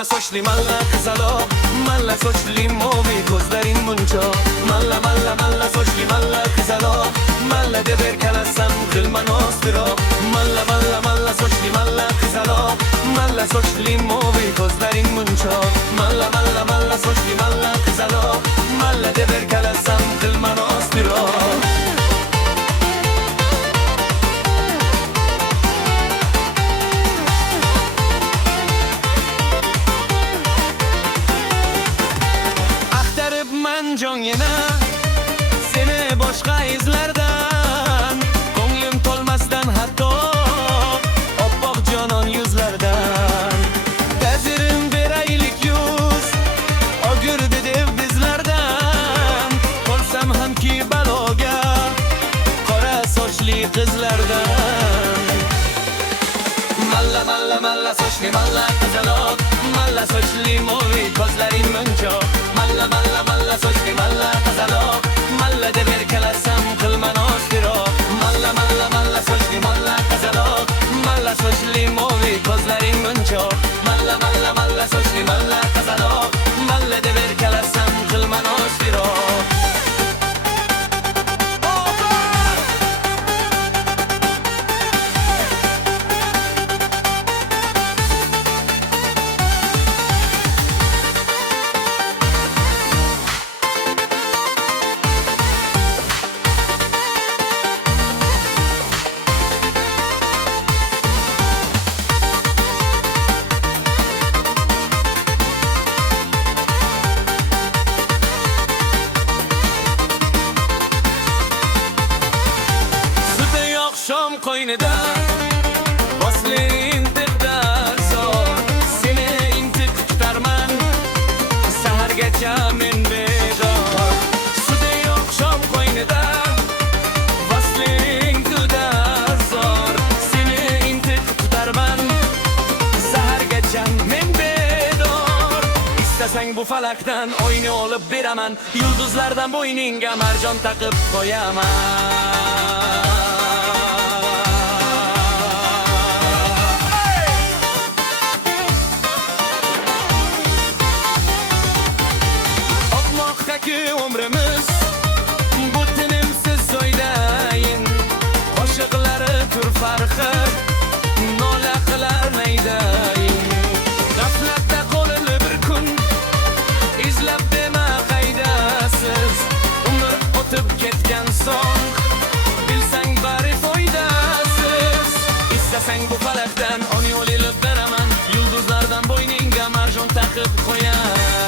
malla sochli malla qizaloq, malla sochli mo'mi ko'zlaring muncho. Malla sochli malla qizaloq, malla deb erkalasam qilma nostiroq. Malla sochli malla qizaloq, malla sochli mo'mi ko'zlaring muncho. Malla sochli malla qizaloq, malla deb erkalasam qilma nostiroq. Jongina seni boshqa izlardan, ko'nglim to'lmasdan hatto oppoq jonon yuzlardan. Ta'zirim beraylik yuz ogirdi deb bizlardan, qolsam hamki baloga qora sochli qizlardan. Malla sochli malla qizaloq, malla sochli mo'vi ko'zlaring muncho. Malla sochli malla qizaloq, malla deb erkalasam qilma nostiroq. Malla sochli malla qizaloq, malla sochli mo'vi ko'zlaring muncho. Malla sochli malla qizaloq, malla deb erkalasam qilma nostiroq. Shom qo'ynida bosling debdar zo'r, seni intiq tutarman sahargacha men bedor. Sudi yo'q shom qo'ynida bosling debdar zo'r, seni intiq tutarman sahargacha men bedor. Istasang bu falakdan oyni olib beraman, yulduzlardan bo'yningga marjon taqib qo'yaman. Umrimiz bu tinimsiz so'ydayin, qo'shiqlari tur farqi nola qilar maydayin. G'aflatda qolili bir kun izlab dema qaydasiz, umr o'tib ketgan so'ng bilsang bari foydasiz. Istasang bu falakdan on yo'l ilib beraman, yulduzlardan bo'yningga marjon taqib qo'yaman.